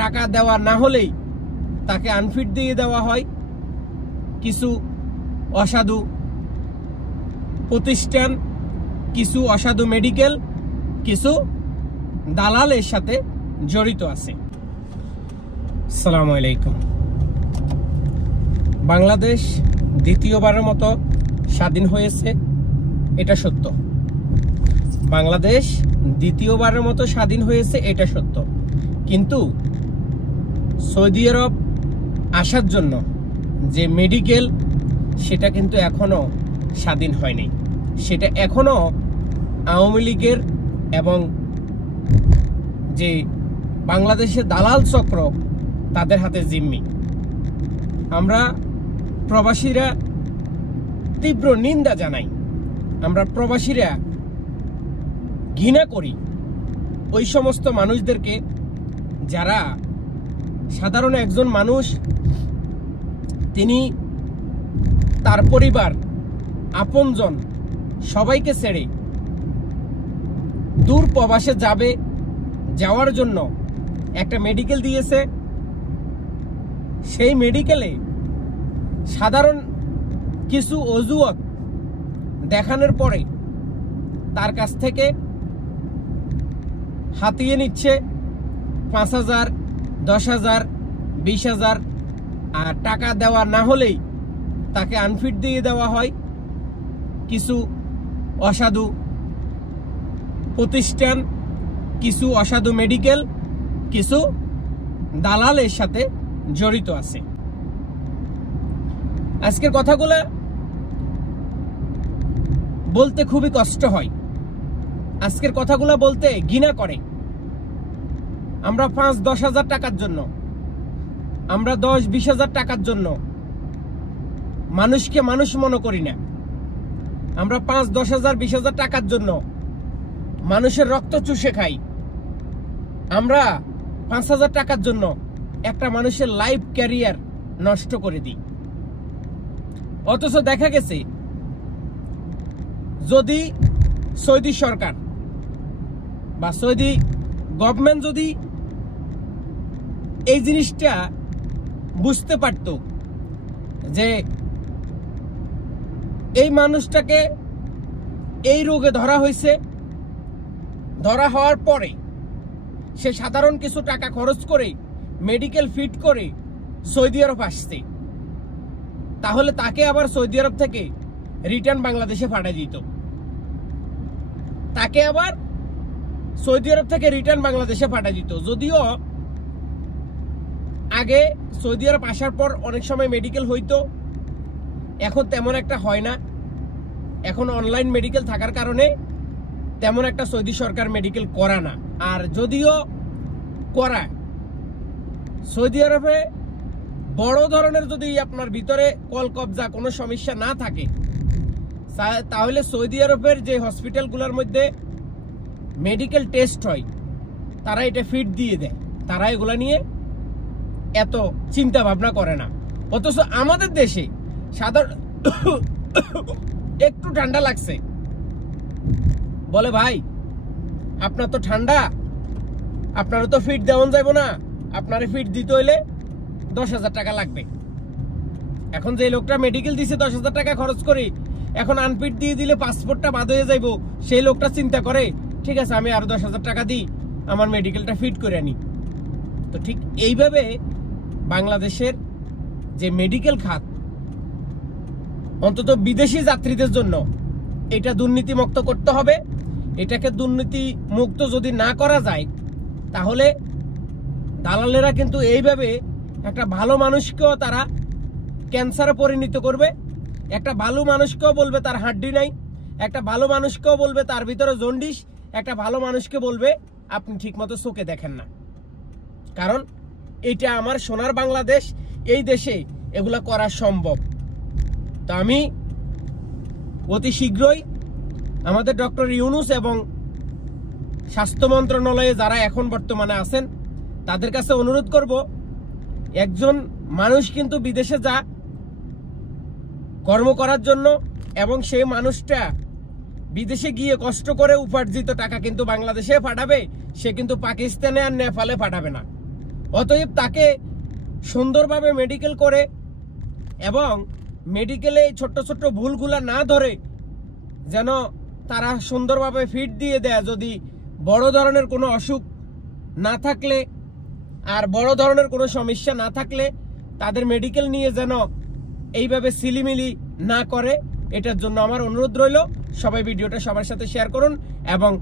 টাকা দেওয়া না হলেই তাকে আনফিট দিয়ে দেওয়া হয়। কিছু অসাধু প্রতিষ্ঠান, কিছু অসাধু মেডিকেল, কিছু দালালের সাথে জড়িত আছে। আসসালামু আলাইকুম। বাংলাদেশ দ্বিতীয়বারের মতো স্বাধীন হয়েছে, এটা সত্য। বাংলাদেশ দ্বিতীয়বারের মতো স্বাধীন হয়েছে, এটা সত্য। কিন্তু সৌদি আরব আসার জন্য যে মেডিকেল, সেটা কিন্তু এখনো স্বাধীন হয়নি। সেটা এখনো আওয়ামী লীগের এবং যে বাংলাদেশের দালাল চক্র, তাদের হাতে জিম্মি। আমরা প্রবাসীরা তীব্র নিন্দা জানাই। আমরা প্রবাসীরা ঘৃণা করি ওই সমস্ত মানুষদেরকে যারা সাধারণ একজন মানুষ, তিনি তার পরিবার, আপনজন সবাইকে ছেড়ে দূর প্রবাসে যাওয়ার জন্য একটা মেডিকেল দিয়েছে। সেই মেডিকেলে সাধারণ কিছু অজুহাত দেখানোর পরে তার কাছ থেকে হাতিয়ে নিচ্ছে 5,000, 10,000, 20,000, আর টাকা দেওয়া না হলেই তাকে আনফিট দিয়ে দেওয়া হয়। কিছু অসাধু প্রতিষ্ঠান, কিছু অসাধু মেডিকেল, কিছু দালালের সাথে জড়িত আছে। আজকের কথাগুলো বলতে খুবই কষ্ট হয়, আজকের কথাগুলো বলতে ঘৃণা করে। আমরা 5-10 হাজার টাকার জন্য, আমরা 10-20 হাজার টাকার জন্য মানুষকে মানুষ মনে করি না। আমরা 5-10 হাজার, 20 হাজার টাকার জন্য মানুষের রক্ত চুষে খাই। আমরা 5,000 টাকার জন্য একটা মানুষের লাইফ ক্যারিয়ার নষ্ট করে দিই। অথচ দেখা গেছে যদি সৌদি সরকার বা সৌদি গভর্নমেন্ট যদি এই জিনিসটা বুঝতে পারত যে এই মানুষটাকে এই রোগে ধরা হয়েছে, ধরা হওয়ার পরে সে সাধারণ কিছু টাকা খরচ করে মেডিকেল ফিট করে সৌদি আরব আসছে, তাহলে তাকে আবার সৌদি আরব থেকে রিটার্ন বাংলাদেশে পাঠিয়ে দিত। তাকে আবার সৌদি আরব থেকে রিটার্ন বাংলাদেশে পাঠিয়ে দিত। যদিও আগে সৌদি আরব আসার পর অনেক সময় মেডিকেল হইতো, এখন তেমন একটা হয় না। এখন অনলাইন মেডিকেল থাকার কারণে তেমন একটা সৌদি সরকার মেডিকেল করা না। আর যদিও করা, সৌদি আরবে বড় ধরনের যদি আপনার ভিতরে কল কবজা কোনো সমস্যা না থাকে, তাহলে সৌদি আরবের যে হসপিটালগুলোর মধ্যে মেডিকেল টেস্ট হয়, তারা এটা ফিট দিয়ে দেয়। তারা এগুলা নিয়ে এত চিন্তা ভাবনা করে না। অথচ আমাদের দেশে সাধারণ একটু ঠান্ডা লাগছে, বলে ভাই আপনার তো ঠান্ডা, আপনারও তো ফিট দেওয়া যাব না, আপনারে ফিট দিতে হইলে 10,000 টাকা লাগবে। এখন যে লোকটা মেডিকেল দিছে 10,000 টাকা খরচ করে, এখন আনফিট দিয়ে দিলে পাসপোর্টটা বাদ হয়ে যাইব। সেই লোকটা চিন্তা করে, ঠিক আছে আমি আরো 10,000 টাকা দিই, আমার মেডিকেলটা ফিট করে আনি। তো ঠিক এইভাবে বাংলাদেশের যে মেডিকেল খাত, অন্তত বিদেশি যাত্রীদের জন্য এটা দুর্নীতিমুক্ত করতে হবে। এটাকে দুর্নীতি মুক্ত যদি না করা যায়, তাহলে দালালেরা কিন্তু এইভাবে একটা ভালো মানুষকেও তারা ক্যান্সারে পরিণত করবে, একটা ভালো মানুষকেও বলবে তার হাড্ডি নাই, একটা ভালো মানুষকেও বলবে তার ভিতরে জন্ডিস, একটা ভালো মানুষকে বলবে আপনি ঠিকমতো চোখে দেখেন না। কারণ এটা আমার সোনার বাংলাদেশ, এই দেশে এগুলা করা সম্ভব। তো আমি অতি শীঘ্রই আমাদের ডক্টর ইউনূস এবং স্বাস্থ্য মন্ত্রণালয়ে যারা এখন বর্তমানে আছেন তাদের কাছে অনুরোধ করব, একজন মানুষ কিন্তু বিদেশে যা কর্ম করার জন্য, এবং সেই মানুষটা বিদেশে গিয়ে কষ্ট করে উপার্জিত টাকা কিন্তু বাংলাদেশে পাঠাবে, সে কিন্তু পাকিস্তানে আর নেপালে পাঠাবে না। অতএব তাকে সুন্দরভাবে মেডিকেল করে এবং মেডিকেলে ছোট্ট ছোট্ট ভুলগুলা না ধরে যেন তারা সুন্দরভাবে ফিট দিয়ে দেয়। যদি বড় ধরনের কোনো অসুখ না থাকলে আর বড় ধরনের কোনো সমস্যা না থাকলে তাদের মেডিকেল নিয়ে যেন এইভাবে সিলিমিলি না করে, এটার জন্য আমার অনুরোধ রইল। সবাই ভিডিওটা সবার সাথে শেয়ার করুন এবং